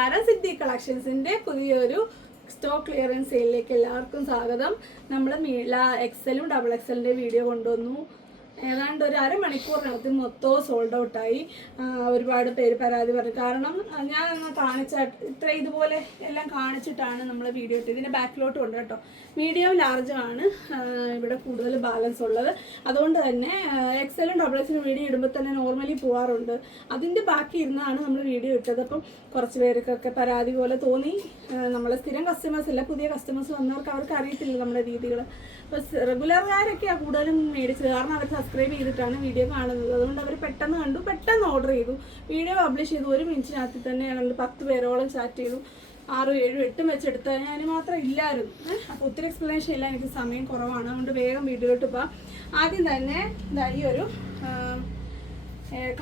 നമസ്കാരം. സിദ്ധി കളക്ഷൻസിന്റെ പുതിയൊരു stock clearance സെയിലിലേക്ക് എല്ലാവർക്കും സ്വാഗതം. നമ്മൾ എക്സലും ഡബിൾ എക്സലിന്റെ വീഡിയോ കൊണ്ടുവന്നു. ഏതാണ്ട് ഒരു അരമണിക്കൂറിനകത്ത് മൊത്തവും സോൾഡ് ഔട്ടായി ഒരുപാട് പേര് പരാതി പറഞ്ഞു. കാരണം ഞാൻ അങ്ങ് കാണിച്ച ഇത്ര ഇതുപോലെ എല്ലാം കാണിച്ചിട്ടാണ് നമ്മൾ വീഡിയോ ഇട്ടത്. ഇതിന്റെ ബാക്കിലോട്ടും ഉണ്ട് കേട്ടോ. മീഡിയം ലാർജ് ആണ് ഇവിടെ കൂടുതൽ ബാലൻസ് ഉള്ളത്. അതുകൊണ്ട് തന്നെ എക്സലും ഡബിൾ വീഡിയോ ഇടുമ്പോൾ തന്നെ നോർമലി പോകാറുണ്ട് അതിന്റെ ബാക്കി ഇരുന്നാണ് നമ്മൾ വീഡിയോ ഇട്ടത്. അപ്പം കുറച്ച് പേർക്കൊക്കെ പരാതി പോലെ തോന്നി. നമ്മളെ സ്ഥിരം കസ്റ്റമേഴ്സ് അല്ല പുതിയ കസ്റ്റമേഴ്സ് വന്നവർക്ക് അവർക്ക് അറിയത്തില്ല നമ്മുടെ രീതികൾ അപ്പോൾ റെഗുലർകാരൊക്കെയാണ് കൂടുതലും മേടിച്ചത്. കാരണം അവർ സബ്സ്ക്രൈബ് ചെയ്തിട്ടാണ് വീഡിയോ കാണുന്നത്. അതുകൊണ്ട് അവർ പെട്ടെന്ന് കണ്ടു പെട്ടെന്ന് ഓർഡർ ചെയ്തു. വീഡിയോ പബ്ലിഷ് ചെയ്തു. ഒരു മിനിറ്റിനകത്ത് തന്നെ ഞങ്ങൾ പത്ത് പേരോളം ചാറ്റ് ചെയ്തു. ആറും ഏഴും എട്ടും വെച്ചെടുത്ത് ഞാൻ മാത്രം ഇല്ലായിരുന്നു. അപ്പോൾ ഒത്തിരി എക്സ്പ്ലനേഷൻ ഇല്ല. എനിക്ക് സമയം കുറവാണ്. അതുകൊണ്ട് വേഗം വീഡിയോയിലോട്ട് പോകാം ആദ്യം തന്നെ ദാ ഈ ഒരു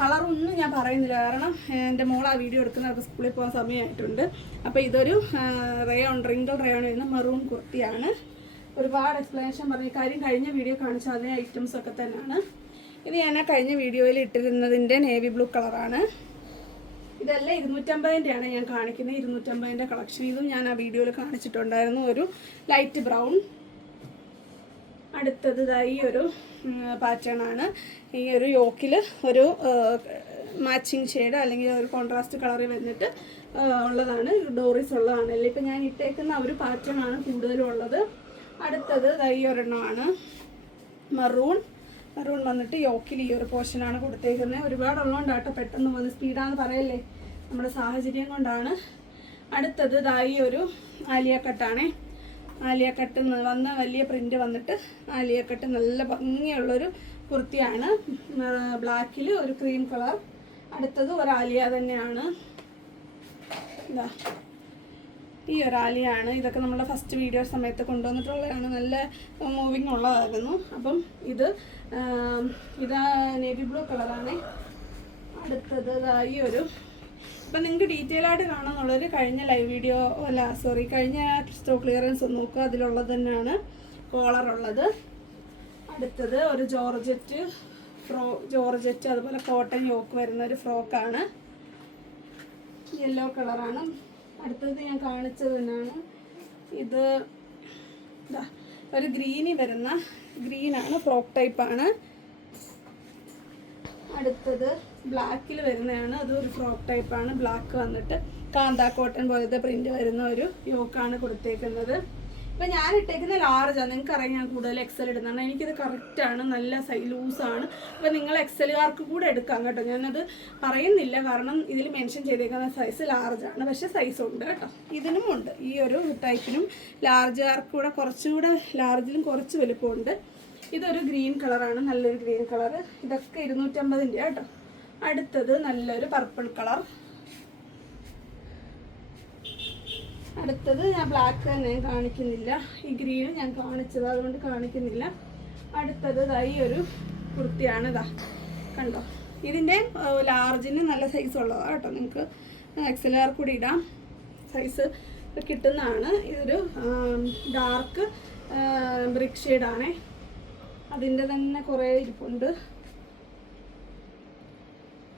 കളറൊന്നും ഞാൻ പറയുന്നില്ല. കാരണം എന്റെ മോൾ ആ വീഡിയോ എടുക്കുന്നവർക്ക് സ്കൂളിൽ പോകാൻ സമയമായിട്ടുണ്ട്. അപ്പോൾ ഇതൊരു റയോൺ റിങ്കിൾ റയോൺ വരുന്ന മെറൂൺ കുർത്തിയാണ്. ഒരുപാട് എക്സ്പ്ലനേഷൻ പറഞ്ഞ കാര്യം കഴിഞ്ഞ വീഡിയോ കാണിച്ച അതേ ഐറ്റംസ് ഒക്കെ തന്നെയാണ്. ഇത് ഞാൻ ആ കഴിഞ്ഞ വീഡിയോയിൽ ഇട്ടിരുന്നതിന്റെ നേവി ബ്ലൂ കളറാണ് ഇതെല്ലാം ഇരുന്നൂറ്റമ്പതിന്റെയാണ് ഞാൻ കാണിക്കുന്നത്. ഇരുന്നൂറ്റമ്പതിന്റെ കളക്ഷൻ ഇതും ഞാൻ ആ വീഡിയോയിൽ കാണിച്ചിട്ടുണ്ടായിരുന്നു. ഒരു ലൈറ്റ് ബ്രൗൺ അടുത്തതായി ഒരു പാറ്റേൺ ആണ്. ഈ ഒരു യോക്കിൽ ഒരു മാച്ചിങ് ഷെയ്ഡ് അല്ലെങ്കിൽ ഒരു കോൺട്രാസ്റ്റ് കളറിൽ വന്നിട്ട് ഉള്ളതാണ്. ഡോറീസ് ഉള്ളതാണ്. അല്ലെങ്കിൽ ഇപ്പം ഞാൻ ഇട്ടേക്കുന്ന ഒരു പാറ്റേൺ ആണ് കൂടുതലും ഉള്ളത്. അടുത്തത് ഈ ഒരെണ്ണമാണ് മറൂൺ മറൂൺ വന്നിട്ട് യോക്കിൽ ഈ ഒരു പോർഷനാണ് കൊടുത്തേക്കുന്നത് ഒരുപാട് ഉള്ളതുകൊണ്ടാട്ടോ പെട്ടെന്ന് വന്ന് സ്പീഡാന്ന് പറയല്ലേ? നമ്മുടെ സാഹചര്യം കൊണ്ടാണ്. അടുത്തത് ഇതായി ഒരു ആലിയക്കട്ടാണേ. ആലിയക്കട്ട് ആലിയ കട്ട് ന്ന് വന്ന വലിയ പ്രിന്റ് വന്നിട്ട് ആലിയക്കട്ട് കട്ട് നല്ല ഭംഗിയുള്ളൊരു കുർത്തിയാണ്. ബ്ലാക്കിൽ ഒരു ക്രീം കളർ അടുത്തത് ഒരു തന്നെയാണ്. ഇതാ ഈ ഒരാലിയാണ് ഇതൊക്കെ നമ്മുടെ ഫസ്റ്റ് വീഡിയോ സമയത്ത് കൊണ്ടുവന്നിട്ടുള്ളതാണ്. നല്ല മൂവിങ് ഉള്ളതായിരുന്നു. അപ്പം ഇത് ഇത് നേവി ബ്ലൂ കളറാണ് അടുത്തത് ഈ ഒരു ഇപ്പം നിങ്ങൾക്ക് ഡീറ്റെയിൽ ആയിട്ട് കാണാമെന്നുള്ളൊരു കഴിഞ്ഞ ലൈവ് വീഡിയോ അല്ല സോറി കഴിഞ്ഞ സ്റ്റോക്ക് ക്ലിയറൻസ് നോക്കുക. അതിലുള്ളത് തന്നെയാണ് കോളർ ഉള്ളത്. അടുത്തത് ഒരു ജോർജറ്റ് ഫ്രോ ജോർജറ്റ് അതുപോലെ കോട്ടൺ യോക്ക് വരുന്ന ഒരു ഫ്രോക്കാണ്. യെല്ലോ കളറാണ് അടുത്തത് ഞാൻ കാണിച്ചത് തന്നെയാണ് ഇത് ഒരു ഗ്രീനി വരുന്ന ഗ്രീനാണ് ഫ്രോക്ക് ടൈപ്പാണ് അടുത്തത് ബ്ലാക്കിൽ വരുന്നതാണ് അത് ഒരു ഫ്രോക്ക് ടൈപ്പാണ് ബ്ലാക്ക് വന്നിട്ട് കാന്താ കോട്ടൺ പോലത്തെ പ്രിന്റ് വരുന്ന ഒരു യോക്കാണ് കൊടുത്തേക്കുന്നത്. ഇപ്പം ഞാൻ ഇട്ടേക്കുന്ന ലാർജാണ് നിങ്ങൾക്ക് അറിയാം ഞാൻ കൂടുതൽ എക്സൽ ഇടുന്നതാണ്. എനിക്കിത് ആണ് നല്ല സൈ ലൂസാണ് അപ്പം നിങ്ങൾ എക്സലുകാർക്ക് കൂടെ എടുക്കാം കേട്ടോ. ഞാനത് പറയുന്നില്ല കാരണം ഇതിൽ മെൻഷൻ ചെയ്തേക്കുന്ന സൈസ് ലാർജ് ആണ്. പക്ഷേ സൈസ് ഉണ്ട് കേട്ടോ. ഇതിനും ഉണ്ട്. ഈ ഒരു ടൈപ്പിനും ലാർജുകാർക്ക് കൂടെ കുറച്ചുകൂടെ ലാർജിലും കുറച്ച് വലുപ്പമുണ്ട്. ഇതൊരു ഗ്രീൻ കളറാണ് നല്ലൊരു ഗ്രീൻ കളർ ഇതൊക്കെ ഇരുന്നൂറ്റമ്പതിന്റെ കേട്ടോ. അടുത്തത് നല്ലൊരു പർപ്പിൾ കളർ അടുത്തത് ഞാൻ ബ്ലാക്ക് തന്നെ കാണിക്കുന്നില്ല. ഈ ഗ്രീൻ ഞാൻ കാണിച്ചത് അതുകൊണ്ട് കാണിക്കുന്നില്ല. അടുത്തത് ഈ ഒരു കുർത്തിയാണ് ഇതാ കണ്ടോ? ഇതിന്റെ ലാർജിന് നല്ല സൈസ് ഉള്ളതാണ് കേട്ടോ. നിങ്ങൾക്ക് എക്സലാർ കൂടി ഇടാം. സൈസ് കിട്ടുന്നതാണ്. ഇതൊരു ഡാർക്ക് ബ്രിക് ഷെയ്ഡാണേ അതിന്റെ തന്നെ കുറേ ഇരിപ്പുണ്ട്.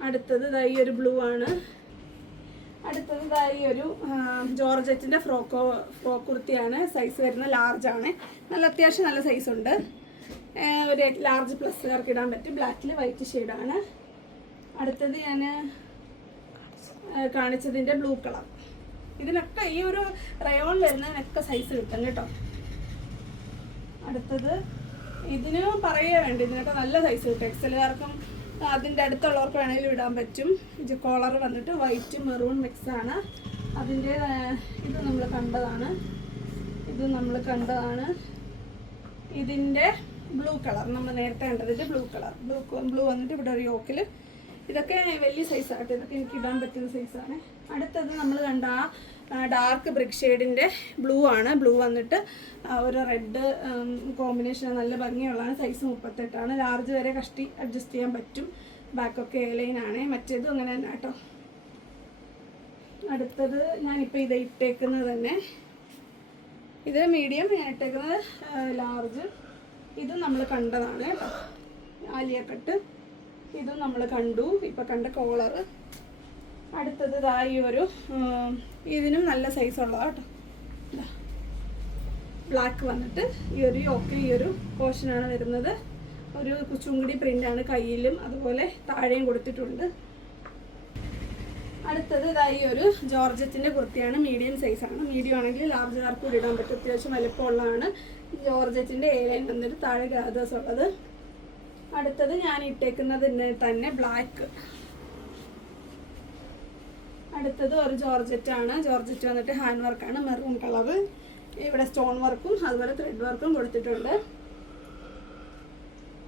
അടുത്തത് ഈ ഒരു ബ്ലൂ ആണ്. അടുത്തത് ദാ ഈ ഒരു ജോർജറ്റിന്റെ ഫ്രോക്കോ ഫ്രോക്ക് കുർത്തിയാണ് സൈസ് വരുന്ന ലാർജ് ആണ്. നല്ല അത്യാവശ്യം നല്ല സൈസ് ഉണ്ട്. ഒരു ലാർജ് പ്ലസ്സുകാർക്ക് ഇടാൻ പറ്റും. ബ്ലാക്കിൽ വൈറ്റ് ഷെയ്ഡാണ് അടുത്തത് ഞാൻ കാണിച്ചതിന്റെ ബ്ലൂ കളർ ഇതിനൊക്കെ ഈ ഒരു റയോൺ വരുന്നതിനൊക്കെ സൈസ് കിട്ടും കേട്ടോ. അടുത്തത് ഇതിന് പറയുക വേണ്ട. ഇതിനൊക്കെ നല്ല സൈസ് കിട്ടും. എക്സലുകാർക്കും അതിന്റെ അടുത്തുള്ളവർക്ക് വേണമെങ്കിൽ ഇടാൻ പറ്റും. ഇത് കോളർ വന്നിട്ട് വൈറ്റ് മെറൂൺ മിക്സ് ആണ്. അതിന്റെ ഇത് നമ്മൾ കണ്ടതാണ്. ഇത് നമ്മൾ കണ്ടതാണ്. ഇതിന്റെ ബ്ലൂ കളർ നമ്മൾ നേരത്തെ കണ്ടതിന്റെ ബ്ലൂ കളർ ബ്ലൂ ബ്ലൂ വന്നിട്ട് ഇവിടെ ഒരു യോക്കിൽ ഇതൊക്കെ വലിയ സൈസായിട്ട് ഇതൊക്കെ എനിക്ക് ഇടാൻ പറ്റുന്ന സൈസാണ് അടുത്തത് നമ്മൾ കണ്ട ആ ഡാർക്ക് ബ്രിക് ഷെയ്ഡിന്റെ ബ്ലൂ ആണ്. ബ്ലൂ വന്നിട്ട് ഒരു റെഡ് കോമ്പിനേഷൻ നല്ല ഭംഗിയുള്ളതാണ്. സൈസ് മുപ്പത്തെട്ടാണ് ലാർജ് വരെ കഷ്ടി അഡ്ജസ്റ്റ് ചെയ്യാൻ പറ്റും. ബാക്കൊക്കെ ആണ്. മറ്റേതും അങ്ങനെ തന്നെ കേട്ടോ. അടുത്തത് ഞാനിപ്പോൾ ഇത് ഇട്ടേക്കുന്നത് തന്നെ. ഇത് മീഡിയം ഞാൻ ഇട്ടേക്കുന്നത് ലാർജ് ഇത് നമ്മൾ കണ്ടതാണ് ആലിയ കട്ട്. ഇതും നമ്മൾ കണ്ടു. ഇപ്പം കണ്ട കോളർ അടുത്തത് ഇതാ ഈ ഒരു ഇതിനും നല്ല സൈസ് ഉള്ളതാണ് കേട്ടോ ബ്ലാക്ക് വന്നിട്ട് ഈ ഒരു ഓക്കെ ഈ ഒരു പോർഷനാണ് വരുന്നത്. ഒരു കുച്ചുങ്കുടി പ്രിന്റാണ് കയ്യിലും അതുപോലെ താഴെയും കൊടുത്തിട്ടുണ്ട്. അടുത്തത് ഇതായി ഒരു ജോർജറ്റിന്റെ കുർത്തിയാണ്. മീഡിയം സൈസാണ് മീഡിയം ആണെങ്കിൽ ലാർജ് കാർക്ക് ഇടാൻ പറ്റും. അത്യാവശ്യം വലുപ്പമുള്ളതാണ്. ജോർജറ്റിന്റെ ഏലൈൻ ലൈൻ വന്നിട്ട് താഴെ ഗാദേഴ്സ് ഉള്ളത്. അടുത്തത് ഞാൻ ഇട്ടേക്കുന്നത് തന്നെ ബ്ലാക്ക് അടുത്തത് ഒരു ജോർജറ്റ് ആണ്. ജോർജറ്റ് വന്നിട്ട് ഹാൻഡ് വർക്കാണ് മെറൂൺ കളറ് ഇവിടെ സ്റ്റോൺ വർക്കും അതുപോലെ ത്രെഡ് വർക്കും കൊടുത്തിട്ടുണ്ട്.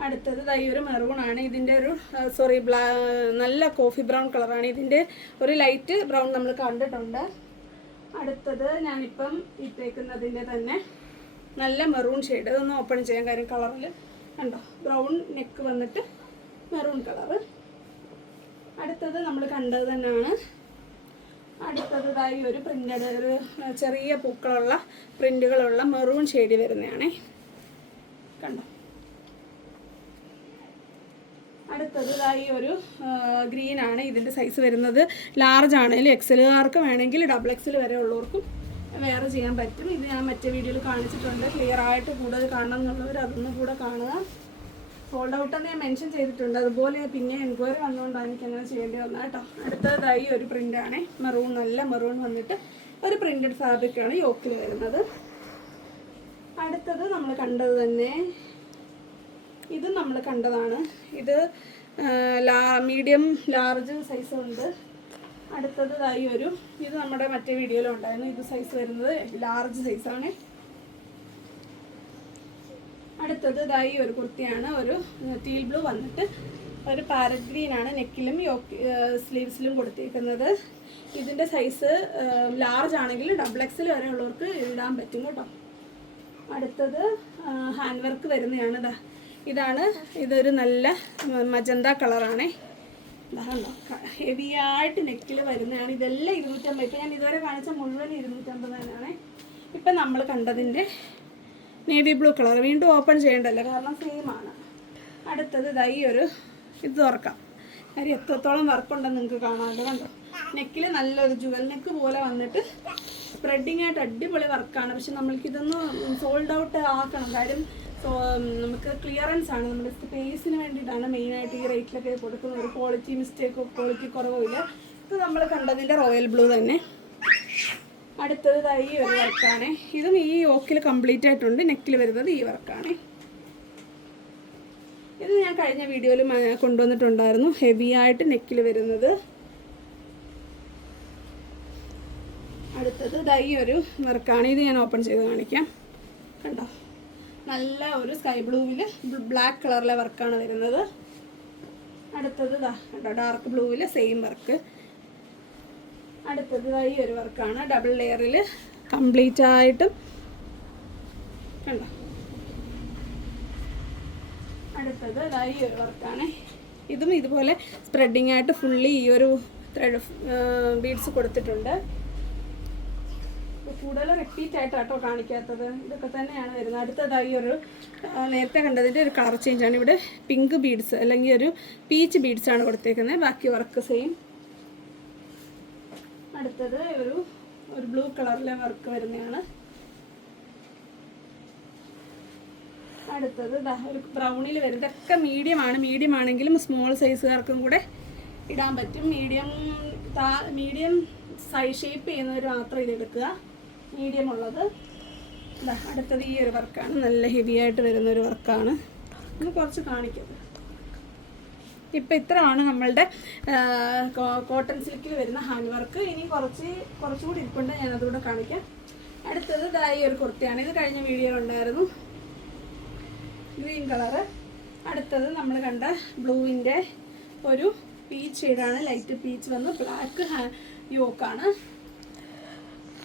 അടുത്തത് ഈ ഒരു മെറൂൺ ആണ്. ഇതിന്റെ ഒരു സോറി ബ്ലാ നല്ല കോഫി ബ്രൗൺ കളറാണ് ഇതിന്റെ ഒരു ലൈറ്റ് ബ്രൗൺ നമ്മൾ കണ്ടിട്ടുണ്ട്. അടുത്തത് ഞാനിപ്പം ഇട്ടേക്കുന്നതിന്റെ തന്നെ നല്ല മെറൂൺ ഷെയ്ഡ് ഇതൊന്ന് ഓപ്പൺ ചെയ്യാൻ കാര്യം കളറിൽ കണ്ടോ? ബ്രൗൺ നെക്ക് വന്നിട്ട് മെറൂൺ കളറ് അടുത്തത് നമ്മൾ കണ്ടത് തന്നെയാണ്. അടുത്തതായി ഒരു പ്രിന്റഡ് ഒരു ചെറിയ പൂക്കളുള്ള പ്രിന്റുകളുള്ള മെറൂൺ ഷെയ്ഡ് വരുന്നതാണേ. കണ്ടോ? അടുത്തതായി ഒരു ഗ്രീൻ ആണ് ഇതിന്റെ സൈസ് വരുന്നത്. ലാർജ് ആണെങ്കിലും എക്സലുകാർക്ക് വേണമെങ്കിൽ ഡബിൾ എക്സൽ വരെ ഉള്ളവർക്കും വേറെ ചെയ്യാൻ പറ്റും. ഇത് ഞാൻ മറ്റേ വീഡിയോയിൽ കാണിച്ചിട്ടുണ്ട്. ക്ലിയർ ആയിട്ട് കൂടുതൽ കാണണം എന്നുള്ളവർ അതൊന്നും കൂടെ കാണുക. ഫോൾഡ് ഔട്ട് ഞാൻ മെൻഷൻ ചെയ്തിട്ടുണ്ട്. അതുപോലെ പിന്നെ എൻക്വയറി വന്നുകൊണ്ടാണ് എനിക്ക് അങ്ങനെ ചെയ്യേണ്ടി വന്നത് കേട്ടോ. അടുത്തതായി ഒരു പ്രിന്റാണ് മെറൂൺ നല്ല മെറൂൺ വന്നിട്ട് ഒരു പ്രിന്റഡ് ഫാബ്രിക്കാണ് യോക്കിൽ വരുന്നത്. അടുത്തത് നമ്മൾ കണ്ടത് തന്നെ ഇത് നമ്മൾ കണ്ടതാണ്. ഇത് ലാ മീഡിയം ലാർജ് സൈസ് ഉണ്ട്. അടുത്തതായി ഒരു ഇത് നമ്മുടെ മറ്റേ വീഡിയോയിലുണ്ടായിരുന്നു. ഇത് സൈസ് വരുന്നത് ലാർജ് സൈസാണ് അടുത്തത് ഇതായി ഒരു കുർത്തിയാണ്. ഒരു ടീൽ ബ്ലൂ വന്നിട്ട് ഒരു പാരറ്റ് ഗ്രീൻ ആണ്. നെക്കിലും സ്ലീവ്സിലും കൊടുത്തിരിക്കുന്നത്. ഇതിന്റെ സൈസ് ലാർജ് ആണെങ്കിൽ ഡബിൾ എക്സിൽ വരെ ഉള്ളവർക്ക് ഇടാൻ പറ്റും കേട്ടോ. അടുത്തത് ഹാൻഡ് വർക്ക് വരുന്നതാണ് ഇതാ ഇതാണ് ഇതൊരു നല്ല മജന്ത കളറാണേ ഹെവി ആയിട്ട് നെക്കിൽ വരുന്നതാണ്. ഇതെല്ലാം ഇരുന്നൂറ്റമ്പത്. ഇപ്പം ഞാൻ ഇതുവരെ കാണിച്ച മുഴുവൻ ഇരുന്നൂറ്റമ്പത് തന്നെയാണ് ഇപ്പം നമ്മൾ കണ്ടതിന്റെ നേവി ബ്ലൂ കളർ വീണ്ടും ഓപ്പൺ ചെയ്യേണ്ടല്ലോ. കാരണം സെയിം ആണ്. അടുത്തത് ഇതായി ഒരു ഇത് തുറക്കാം. കാര്യം എത്രത്തോളം വർക്കുണ്ടെന്ന് നിങ്ങൾക്ക് കാണാമല്ലോ കണ്ടോ? നെക്കിൽ നല്ലൊരു ജുവൽ നെക്ക് പോലെ വന്നിട്ട് സ്പ്രെഡിങ് ആയിട്ട് അടിപൊളി വർക്കാണ് പക്ഷെ നമ്മൾക്കിതൊന്ന് സോൾഡ് ഔട്ട് ആക്കണം. കാര്യം സോ നമുക്ക് ക്ലിയറൻസ് ആണ്. നമ്മുടെ സ്പേസിന് വേണ്ടിയിട്ടാണ് മെയിനായിട്ട് ഈ റേറ്റിലൊക്കെ കൊടുക്കുന്നത്. ഒരു ക്വാളിറ്റി മിസ്റ്റേക്കോ ക്വാളിറ്റി കുറവോ ഇല്ല ഇത് നമ്മൾ കണ്ടതിന്റെ റോയൽ ബ്ലൂ തന്നെ. അടുത്തതായി ഒരു വർക്കാണ് ഇതും ഈ ഓക്കിൽ കംപ്ലീറ്റ് ആയിട്ടുണ്ട്. നെക്കിൽ വരുന്നത് ഈ വർക്കാണ് ഇത് ഞാൻ കഴിഞ്ഞ വീഡിയോയിൽ കൊണ്ടുവന്നിട്ടുണ്ടായിരുന്നു. ഹെവി ആയിട്ട് നെക്കിൽ വരുന്നത്. അടുത്തത് ഇതായി ഒരു വർക്കാണ് ഇത് ഞാൻ ഓപ്പൺ ചെയ്ത് കാണിക്കാം. കണ്ടോ? നല്ല ഒരു സ്കൈ ബ്ലൂവിൽ ബ്ലാക്ക് കളറിലെ വർക്കാണ് വരുന്നത്. അടുത്തത് ഇതാ കണ്ടോ ഡാർക്ക് ബ്ലൂവിൽ സെയിം വർക്ക് അടുത്തത് ഈ ഒരു വർക്കാണ് ഡബിൾ ലെയറിൽ കംപ്ലീറ്റ് ആയിട്ടും കണ്ടോ. അടുത്തത് ഈ ഒരു വർക്കാണ് ഇതും ഇതുപോലെ സ്പ്രെഡിങ് ആയിട്ട് ഫുള്ളി ഈ ഒരു ത്രെഡ് ബീഡ്സ് കൊടുത്തിട്ടുണ്ട്. കൂടുതൽ റിപ്പീറ്റ് ആയിട്ടാട്ടോ കാണിക്കാത്തത്. ഇതൊക്കെ തന്നെയാണ് വരുന്നത്. അടുത്തതായി ഒരു നേരത്തെ കണ്ടതിന്റെ ഒരു കളർ ചേഞ്ച് ആണ് ഇവിടെ പിങ്ക് ബീഡ്സ് അല്ലെങ്കിൽ ഒരു പീച്ച് ബീഡ്സ് ആണ് കൊടുത്തേക്കുന്നത്. ബാക്കി വർക്ക് സെയിം അടുത്തത് ഒരു ഒരു ബ്ലൂ കളറിലെ വർക്ക് വരുന്നതാണ്. അടുത്തത് ഒരു ബ്രൗണിൽ വരും ഇതൊക്കെ മീഡിയം ആണ്. മീഡിയം ആണെങ്കിലും സ്മോൾ സൈസുകാർക്കും കൂടെ ഇടാൻ പറ്റും. മീഡിയം മീഡിയം സൈസ് ഷേപ്പ് ചെയ്യുന്നവർ മാത്രം ഇത് എടുക്കുക മീഡിയം ഉള്ളത്. അടുത്തത് ഈ ഒരു വർക്കാണ്. നല്ല ഹെവി ആയിട്ട് വരുന്ന ഒരു വർക്കാണ്. ഇത് കുറച്ച് കാണിക്കുന്നത് ഇപ്പം ഇത്രയാണ് നമ്മളുടെ കോട്ടൺ സിൽക്കിൽ വരുന്ന ഹാൻഡ് വർക്ക് ഇനി കുറച്ച് കുറച്ചുകൂടി ഇരിപ്പുണ്ട്. ഞാൻ അതുകൂടെ കാണിക്കാം. അടുത്തത് ഇതായി ഒരു കുർത്തിയാണ്. ഇത് കഴിഞ്ഞ വീഡിയോ ഉണ്ടായിരുന്നു. ഗ്രീൻ കളറ് അടുത്തത് നമ്മൾ കണ്ട ബ്ലൂവിന്റെ ഒരു പീച്ച് ഷെയ്ഡാണ് ലൈറ്റ് പീച്ച് വന്ന് ബ്ലാക്ക് യോക്കാണ്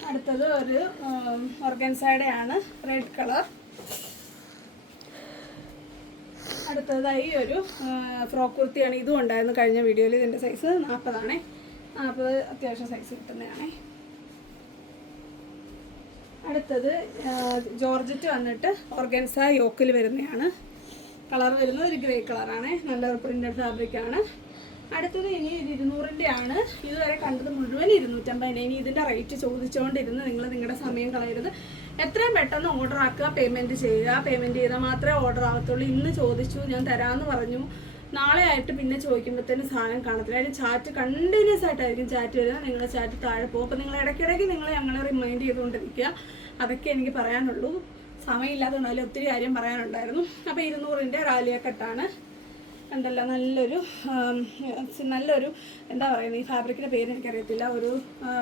അടുത്തത് ഒരു ഓർഗൻസൈഡ് ആണ് റെഡ് കളർ. അടുത്തതായി ഒരു ഫ്രോക്ക് കുർത്തിയാണ് ഇതും ഉണ്ടായിരുന്നു കഴിഞ്ഞ വീഡിയോയിൽ. ഇതിന്റെ സൈസ് നാൽപ്പതാണേ നാൽപ്പത് അത്യാവശ്യം സൈസ് കിട്ടുന്നതാണേ. അടുത്തത് ജോർജറ്റ് വന്നിട്ട് ഓർഗൻസ യോക്കിൽ വരുന്നതാണ്. കളർ വരുന്നത് ഒരു ഗ്രേ കളറാണ്. നല്ല പ്രിന്റഡ് ഫാബ്രിക് ആണ്. അടുത്തത് ഇനി ഇത് ഇരുന്നൂറിന്റെ ആണ് ഇതുവരെ കണ്ടത് മുഴുവൻ ഇരുന്നൂറ്റമ്പതിന് ഇനി ഇതിന്റെ റേറ്റ് ചോദിച്ചുകൊണ്ടിരുന്ന്. നിങ്ങൾ നിങ്ങളുടെ സമയം കളയരുത്. എത്രയും പെട്ടെന്ന് ഓർഡർ ആക്കുക പേയ്മെന്റ് ചെയ്യുക. പേയ്മെന്റ് ചെയ്താൽ മാത്രമേ ഓർഡർ ആകത്തുള്ളൂ ഇന്ന് ചോദിച്ചു ഞാൻ തരാമെന്ന് പറഞ്ഞു. നാളെ ആയിട്ട് പിന്നെ ചോദിക്കുമ്പോഴത്തേനും സാധനം കാണത്തില്ല. അതിന് ചാറ്റ് കണ്ടിന്യൂസ് ആയിട്ടായിരിക്കും ചാറ്റ് വരിക. നിങ്ങളുടെ ചാറ്റ് താഴെ പോകും. അപ്പോൾ നിങ്ങൾ ഇടയ്ക്കിടയ്ക്ക് നിങ്ങൾ ഞങ്ങളെ റിമൈൻഡ് ചെയ്തുകൊണ്ടിരിക്കുക. അതൊക്കെ എനിക്ക് പറയാനുള്ളൂ. സമയമില്ലാത്തതുകൊണ്ട് ഒത്തിരി കാര്യം പറയാനുണ്ടായിരുന്നു. അപ്പോൾ ഇരുന്നൂറിന്റെ റാലിയക്കട്ടാണ് കണ്ടല്ലോ നല്ലൊരു നല്ലൊരു എന്താ പറയുന്നത് ഈ ഫാബ്രിക്കിന്റെ പേര് എനിക്കറിയത്തില്ല. ഒരു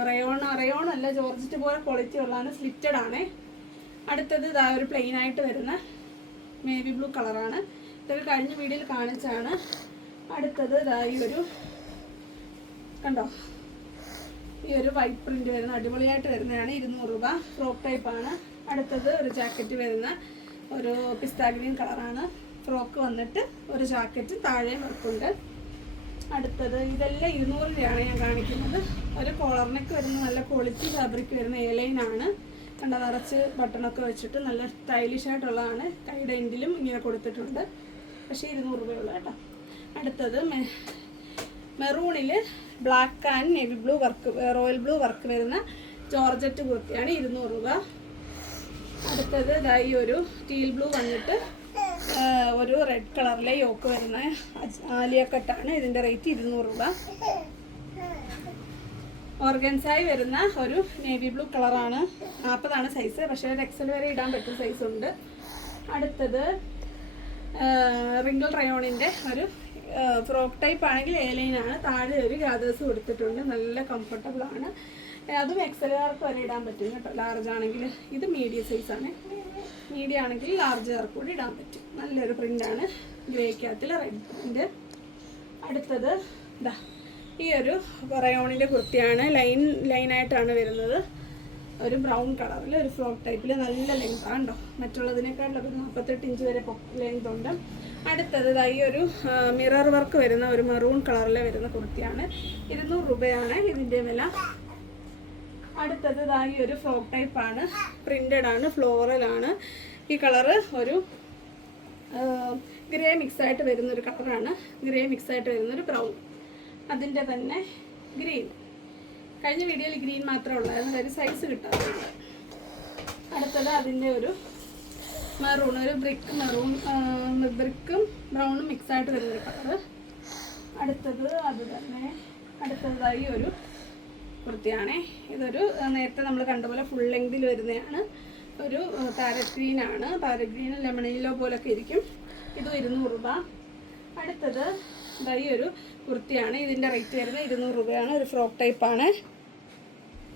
റയോൺ റയോൺ അല്ല ജോർജറ്റ് പോലെ ക്വാളിറ്റി ഉള്ളതാണ് സ്ലിറ്റഡ് ആണ്. അടുത്തത് ഇതാ ഒരു പ്ലെയിൻ ആയിട്ട് വരുന്ന നേവി ബ്ലൂ കളറാണ് ഇതൊക്കെ കഴിഞ്ഞ വീഡിയോയിൽ കാണിച്ചാണ് അടുത്തത് ഇതാ ഈ ഒരു കണ്ടോ? ഈ ഒരു വൈറ്റ് പ്രിന്റ് വരുന്ന അടിപൊളിയായിട്ട് വരുന്നതാണ് ഇരുന്നൂറ് രൂപ. ക്രോപ്പ് ടൈപ്പാണ് അടുത്തത് ഒരു ജാക്കറ്റ് വരുന്ന ഒരു പിസ്താഗ്രീൻ കളറാണ് ഫ്രോക്ക് വന്നിട്ട് ഒരു ജാക്കറ്റ് താഴെ വർക്കുണ്ട് അടുത്തത് ഇതെല്ലാം ഇരുന്നൂറ് രൂപയാണ് ഞാൻ കാണിക്കുന്നത്. ഒരു കോളറിനൊക്കെ വരുന്ന നല്ല ക്വാളിറ്റി ഫാബ്രിക് വരുന്ന എലൈനാണ് കണ്ട നിറച്ച് ബട്ടണൊക്കെ വെച്ചിട്ട് നല്ല സ്റ്റൈലിഷ് ആയിട്ടുള്ളതാണ്. കൈയുടെ എൻഡിലും ഇങ്ങനെ കൊടുത്തിട്ടുണ്ട്. പക്ഷേ ഇരുന്നൂറ് രൂപയുള്ളൂ കേട്ടോ. അടുത്തത് മെറൂണിൽ black and navy blue work royal blue work വരുന്ന ജോർജറ്റ് കുർത്തിയാണ് ഇരുന്നൂറ് രൂപ. അടുത്തത് ഇതായി ഒരു സ്റ്റീൽ ബ്ലൂ വന്നിട്ട് ഒരു റെഡ് കളറിലെ യോക്ക് വരുന്ന ആലിയക്കട്ടാണ് ഇതിന്റെ റേറ്റ് ഇരുന്നൂറ് രൂപ. ഓർഗൻസായി വരുന്ന ഒരു നേവി ബ്ലൂ കളറാണ് നാൽപ്പതാണ് സൈസ് പക്ഷേ ഒരു എക്സൽ വരെ ഇടാൻ പറ്റുന്ന സൈസ് ഉണ്ട്. അടുത്തത് റിങ്കിൾ റയോണിന്റെ ഒരു ഫ്രോക്ക് ടൈപ്പ് ആണെങ്കിൽ എ ഏലൈനാണ് താഴെ ഒരു ഗാദേഴ്സ് കൊടുത്തിട്ടുണ്ട്. നല്ല കംഫർട്ടബിൾ ആണ്. അതും എക്സലുകാർക്ക് വരെ ഇടാൻ പറ്റും കേട്ടോ. ലാർജ് ആണെങ്കിൽ ഇത് മീഡിയം സൈസാണ് മീഡിയം ആണെങ്കിൽ ലാർജ് ലാർജുകാർക്ക് കൂടി ഇടാൻ പറ്റും. നല്ലൊരു പ്രിന്റാണ് ഗ്രേക്കകത്തിൽ റെഡിന്റെ അടുത്തത് ഇതാ ഈ ഒരു റയോണിന്റെ കുർത്തിയാണ്. ലൈൻ ലൈനായിട്ടാണ് വരുന്നത്. ഒരു ബ്രൗൺ കളറിൽ ഒരു ഫ്രോക്ക് ടൈപ്പിൽ നല്ല ലെങ്ത് ആണോ ഒരു നാൽപ്പത്തെട്ട് ഇഞ്ച് വരെ ലെങ്ത് ഉണ്ട്. അടുത്തത് ഈ ഒരു മിറർ വർക്ക് വരുന്ന ഒരു മെറൂൺ കളറിൽ വരുന്ന കുർത്തിയാണ്. ഇരുന്നൂറ് രൂപയാണ് ഇതിന്റെ വില. അടുത്തത് ഇതാ ഈ ഒരു ഫ്രോക്ക് ടൈപ്പ് ആണ്. പ്രിന്റഡ് ആണ് ഫ്ലോറൽ ആണ്. ഈ കളറ് ഒരു ഗ്രേ മിക്സ് ആയിട്ട് വരുന്ന ഒരു കളറാണ് ഗ്രേ മിക്സ് ആയിട്ട് വരുന്ന ഒരു ബ്രൗൺ അതിന്റെ തന്നെ ഗ്രീൻ കഴിഞ്ഞ വീഡിയോയിൽ ഗ്രീൻ മാത്രമേ ഉള്ളായിരുന്നു. ഒരു സൈസ് കിട്ടാറുണ്ട് അടുത്തത് അതിന്റെ ഒരു മെറൂൺ ഒരു ബ്രിക്ക് മെറൂൺ ബ്രിക്കും ബ്രൗണും മിക്സ് ആയിട്ട് വരുന്നൊരു കളറ് അടുത്തത് അത് തന്നെ. അടുത്തതായി ഒരു വൃത്തിയാണേ. ഇതൊരു നേരത്തെ നമ്മൾ കണ്ട പോലെ ഫുൾ ലെങ്തിൽ വരുന്നതാണ് ഒരു പാരറ്റ് ഗ്രീനാണ് പാരറ്റ് ഗ്രീൻ ലെമൺ യെല്ലോ പോലൊക്കെ ഇരിക്കും. ഇതും ഇരുന്നൂറ് രൂപ. അടുത്തത് ഈ ഒരു കുർത്തിയാണ് ഇതിന്റെ റേറ്റ് വരുന്നത് ഇരുന്നൂറ് രൂപയാണ്. ഒരു ഫ്രോക്ക് ടൈപ്പാണ്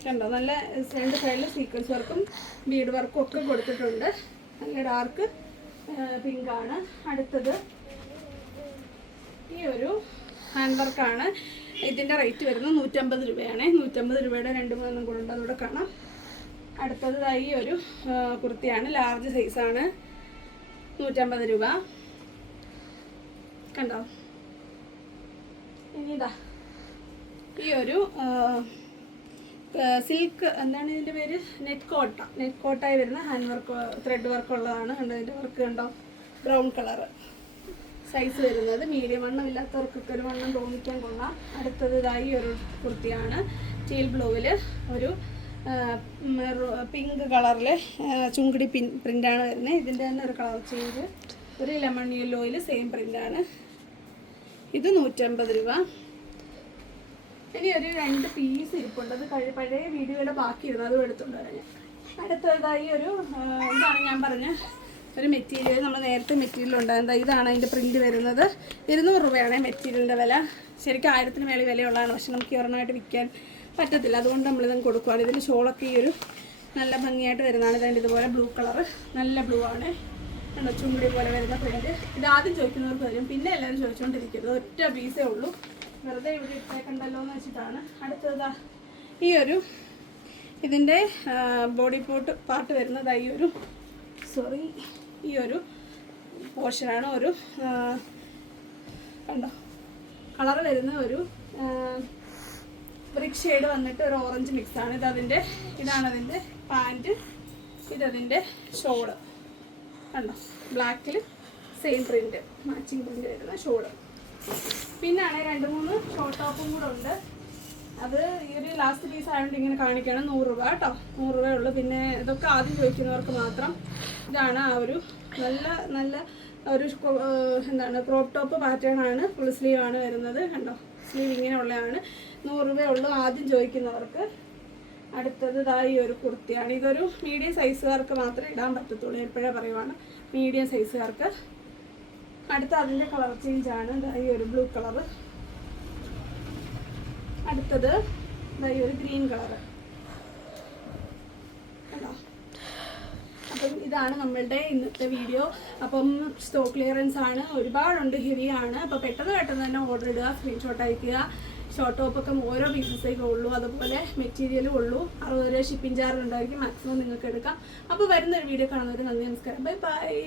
കണ്ടോ? നല്ല രണ്ട് സൈഡിൽ സീക്വൻസ് വർക്കും ബീഡ് വർക്കും ഒക്കെ കൊടുത്തിട്ടുണ്ട്. നല്ല ഡാർക്ക് പിങ്കാണ് അടുത്തത് ഈ ഒരു ഹാൻഡ് വർക്കാണ് ഇതിന്റെ റേറ്റ് വരുന്നത് നൂറ്റമ്പത് രൂപയാണ്. നൂറ്റമ്പത് രൂപയുടെ രണ്ട് മൂന്നും കൂടെ ഉണ്ട്. അതുകൂടെ കാണാം. അടുത്തതായി ഒരു കുർത്തിയാണ്. ലാർജ് സൈസാണ് നൂറ്റമ്പത് രൂപ. കണ്ടോ? ഇനി ഇതാ. ഈ ഒരു സിൽക്ക് എന്താണ് ഇതിന്റെ പേര്? നെറ്റ് കോട്ട നെറ്റ് കോട്ടായി വരുന്ന ഹാൻഡ് വർക്ക് ത്രെഡ് വർക്ക് ഉള്ളതാണ്. കണ്ടോ ഇതിന്റെ വർക്ക് കണ്ടോ? ബ്രൗൺ കളറ് സൈസ് വരുന്നത്. മീഡിയം വണ്ണം ഇല്ലാത്തവർക്കൊക്കെ ഒരു വണ്ണം തോന്നിക്കാൻ കൊള്ളാം. അടുത്തതായി ഒരു കുർത്തിയാണ്. ടീൽ ബ്ലൂവിൽ ഒരു പിങ്ക് കളറിൽ ചുങ്കിടി പിൻ പ്രിന്റാണ് വരുന്നത്. ഇതിന്റെ തന്നെ ഒരു കളർ ചേഞ്ച് ഒരു ലെമൺ യെല്ലോയിൽ സെയിം പ്രിന്റാണ് ഇത് നൂറ്റമ്പത് രൂപ. ഇനി ഒരു രണ്ട് പീസ് ഇരിപ്പുണ്ട്. അത് കഴി പഴയ വീഡിയോയുടെ ബാക്കി ഇരുന്നത് അതും എടുത്തുകൊണ്ട് വരാം അടുത്തതായി ഒരു ഇതാണ് ഞാൻ പറഞ്ഞ ഒരു മെറ്റീരിയൽ നമ്മൾ നേരത്തെ മെറ്റീരിയൽ ഉണ്ടായിരുന്നത് ഇതാണ് അതിന്റെ പ്രിന്റ് വരുന്നത്. ഇരുന്നൂറ് രൂപയാണ് മെറ്റീരിയലിന്റെ വില. ശരിക്കും ആയിരത്തിന് മേളിൽ വിലയുള്ളതാണ്. പക്ഷെ നമുക്ക് ഒരെണ്ണമായിട്ട് വിൽക്കാൻ പറ്റത്തില്ല. അതുകൊണ്ട് നമ്മളിതും കൊടുക്കുകയാണ് ഇതിന് ഷോളൊക്കെ ഈ ഒരു നല്ല ഭംഗിയായിട്ട് വരുന്നതാണ്. ഇതിന്റെ ഇതുപോലെ ബ്ലൂ കളർ നല്ല ബ്ലൂ ആണ്. കണ്ടോ ചുണ്ടി പോലെ വരുന്ന പ്രിന്റ് ഇത് ആദ്യം ചോദിക്കുന്നവർക്ക് വരും. പിന്നെ എല്ലാവരും ചോദിച്ചുകൊണ്ടിരിക്കുന്നത്. ഒറ്റ പീസേ ഉള്ളൂ. വെറുതെ ഇവിടെ ഇട്ടേക്കണ്ടല്ലോ എന്ന് വെച്ചിട്ടാണ്. അടുത്തതാ ഈ ഒരു ഇതിന്റെ ബോഡി പോട്ട് പാർട്ട് വരുന്നതായി ഈ ഒരു സോറി ഈ ഒരു പോർഷനാണ് ഒരു കണ്ടോ? കളർ വരുന്ന ഒരു ബ്രിക് ഷെയ്ഡ് വന്നിട്ട് ഒരു ഓറഞ്ച് മിക്സ് ആണ്. ഇത് അതിന്റെ ഇതാണ് അതിന്റെ പാന്റ് ഇതതിന്റെ ഷോൾ കണ്ടോ? ബ്ലാക്കിൽ സെയിം പ്രിന്റ് മാച്ചിങ് പ്രിന്റ് വരുന്ന ഷോൾ പിന്നാണ് രണ്ട് മൂന്ന് ഷോർട്ട് ടോപ്പും കൂടെ ഉണ്ട്. അത് ഈ ഒരു ലാസ്റ്റ് പീസ് ആയതുകൊണ്ട് ഇങ്ങനെ കാണിക്കണം. നൂറ് രൂപ കേട്ടോ. നൂറ് രൂപയേ ഉള്ളൂ. പിന്നെ ഇതൊക്കെ ആദ്യം ചോദിക്കുന്നവർക്ക് മാത്രം. ഇതാണ് ആ ഒരു നല്ല നല്ല ഒരു എന്താണ് ക്രോപ്പ് ടോപ്പ് പാറ്റേൺ ആണ്. ഫുൾ സ്ലീവ് ആണ് വരുന്നത്. കണ്ടോ? സ്ലീവ് ഇങ്ങനെ ഉള്ളതാണ്. നൂറ് രൂപയേ ഉള്ളൂ ആദ്യം ചോദിക്കുന്നവർക്ക്. അടുത്തത് ഇതാ ഈ ഒരു കുർത്തിയാണ്. ഇതൊരു മീഡിയം സൈസുകാർക്ക് മാത്രമേ ഇടാൻ പറ്റത്തുള്ളൂ. എപ്പോഴേ പറയുവാണ്. മീഡിയം സൈസുകാർക്ക് അടുത്ത അതിന്റെ കളർ ചേഞ്ചാണ് ഈ ഒരു ബ്ലൂ കളറ് അടുത്തത് ഒരു ഗ്രീൻ കളറ്. കണ്ടോ? അപ്പം ഇതാണ് നമ്മളുടെ ഇന്നത്തെ വീഡിയോ. അപ്പം സ്റ്റോക്ക് ക്ലിയറൻസ് ആണ് ഒരുപാടുണ്ട് ഹെവി ആണ്. അപ്പോൾ പെട്ടെന്ന് പെട്ടെന്ന് തന്നെ ഓർഡർ ഇടുക സ്ക്രീൻഷോട്ട് അയക്കുക. ഷോർട്ട് ടോപ്പൊക്കെ ഓരോ പീസസേക്കും ഉള്ളൂ. അതുപോലെ മെറ്റീരിയലും ഉള്ളൂ. അറുപത് രൂപ ഷിപ്പിംഗ് ചാർജ് ഉണ്ടായിരിക്കും. മാക്സിമം നിങ്ങൾക്ക് എടുക്കാം. അപ്പോൾ വരുന്ന ഒരു വീഡിയോ കാണുന്നവർ നന്ദി നമസ്കാരം. Bye bye